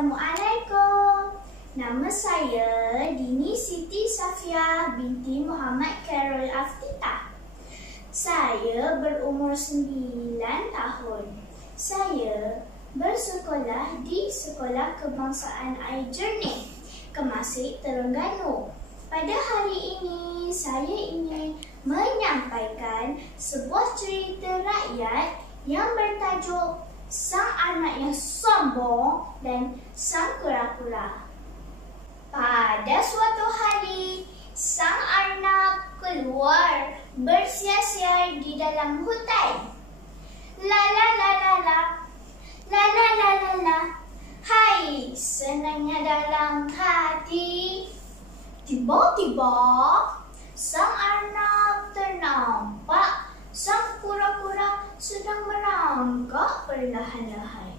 Assalamualaikum. Nama saya Dini Siti Safia binti Muhammad Carol Aftitah. Saya berumur 9 tahun. Saya bersekolah di Sekolah Kebangsaan Air Jernih, Kemasik, Terengganu. Pada hari ini, saya ingin menyampaikan sebuah cerita rakyat yang bertajuk Sang Anak yang Sombong dan Sang Kura-Kura. Pada suatu hari, sang anak keluar bersiar-siar di dalam hutan. La la la la la, la la la la la. Hai, senangnya dalam hati. Tiba-tiba, sang anak ternampak sang kura-kura sedang merangkak perlahan-lahan.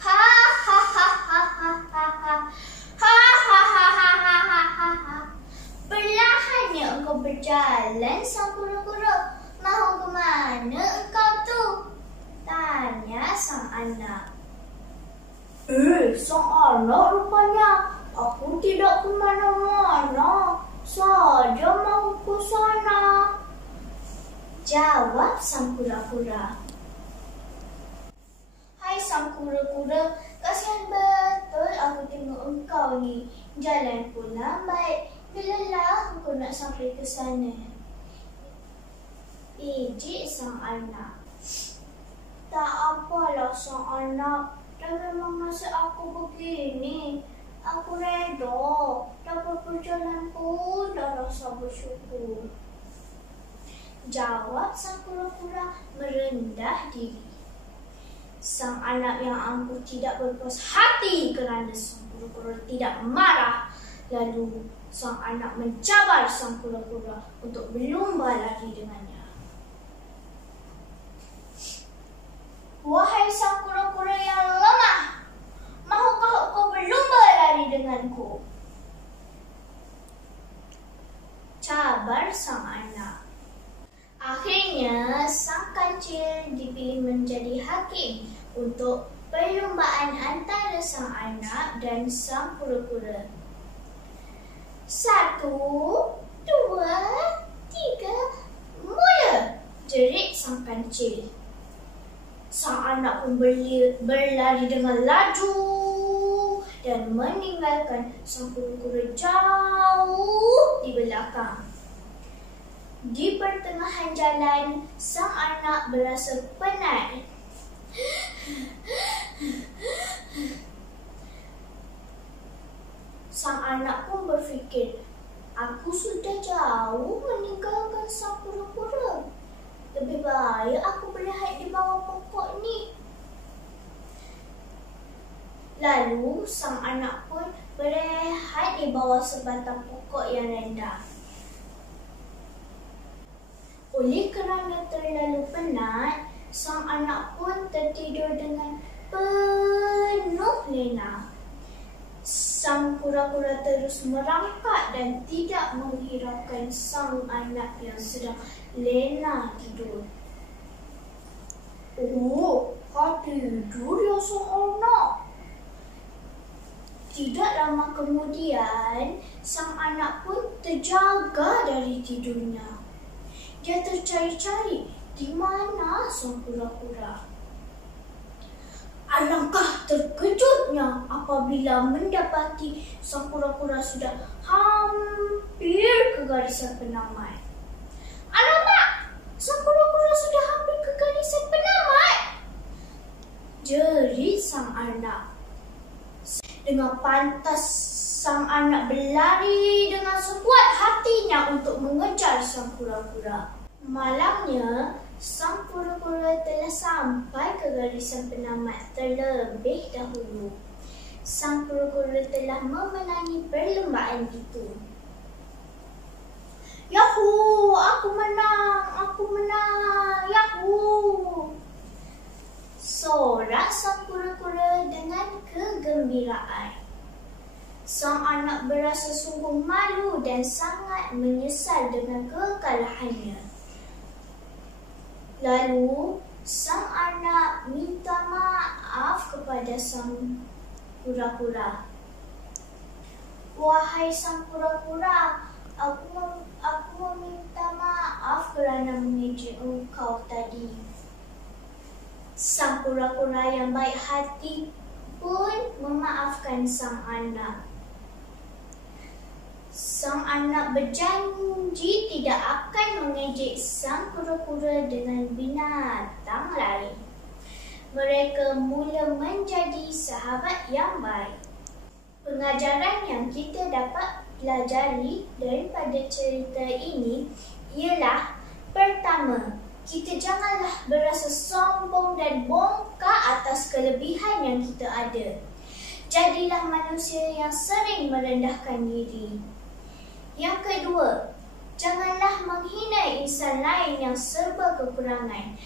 Ha ha ha ha ha ha ha. Ha ha ha ha ha ha ha ha. Perlahannya engkau berjalan, sang kura-kura. Mahu ke mana engkau tu? Tanya sang anak. Sang anak rupanya. Aku tidak ke mana-mana. Saja mahu ke sana. Jawab sang kura-kura. Hai sang kura-kura, kasihan betul aku tengok engkau ni. Jalan pun lambat. Bilalah engkau nak sampai ke sana? Ejek sang anak. Tak apalah sang anak. Dah memang nasib aku begini. Aku reda. Dapat berjalan pun dah rasa bersyukur. Jawab sang kura-kura merendah diri. Sang anak yang angkuh tidak berpuas hati kerana sang kura-kura tidak marah. Lalu sang anak mencabar sang kura-kura untuk berlumba lari dengannya. Wahai sang kura-kura yang lemah, mahukah kau berlumba lari denganku? Cabar sang anak. Akhirnya, sang kancil dipilih menjadi hakim untuk perlumbaan antara sang anak dan sang kura-kura. 1, 2, 3, mula! Jerit sang kancil. Sang anak pun berlari dengan laju dan meninggalkan sang kura-kura jauh di belakang. Di pertengahan jalan, sang anak berasa penat. Sang anak pun berfikir, aku sudah jauh meninggalkan sang kura-kura. Lebih baik aku berehat di bawah pokok ni. Lalu, sang anak pun berehat di bawah sebatang pokok yang rendah. Oleh kerana terlalu penat, sang anak pun tertidur dengan penuh lena. Sang kura-kura terus merangkak dan tidak menghiraukan sang anak yang sedang lena tidur. Oh, kau tidur ya sang anak. Tidak lama kemudian, sang anak pun terjaga dari tidurnya. Dia tercari-cari di mana sang kura-kura. Alangkah terkejutnya apabila mendapati sang kura-kura sudah hampir ke garisan penamat. Alamak! Sang kura-kura sudah hampir ke garisan penamat! Jerit sang anak. Dengan pantas sang anak berlari dengan sekuat hatinya untuk mengejar sang kura-kura. Malamnya, sang kura-kura telah sampai ke garisan penamat terlebih dahulu. Sang kura-kura telah memenangi perlumbaan itu. Yahoo! Aku menang! Aku menang! Yahoo! Sorak sang kura-kura dengan kegembiraan. Sang anak berasa sungguh malu dan sangat menyesal dengan kekalahannya. Lalu, sang anak minta maaf kepada sang kura-kura. Wahai sang kura-kura, aku meminta maaf kerana mengejek engkau tadi. Sang kura-kura yang baik hati pun memaafkan sang anak. Sang anak berjanji tidak akan mengejek sang kura-kura dengan binatang lain. Mereka mula menjadi sahabat yang baik. Pengajaran yang kita dapat pelajari daripada cerita ini ialah: pertama, kita janganlah berasa sombong dan bongkak atas kelebihan yang kita ada. Jadilah manusia yang sering merendahkan diri. Yang kedua, janganlah menghina insan lain yang serba kekurangan,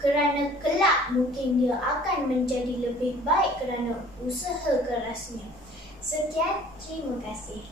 kerana kelak mungkin dia akan menjadi lebih baik kerana usaha kerasnya. Sekian, terima kasih.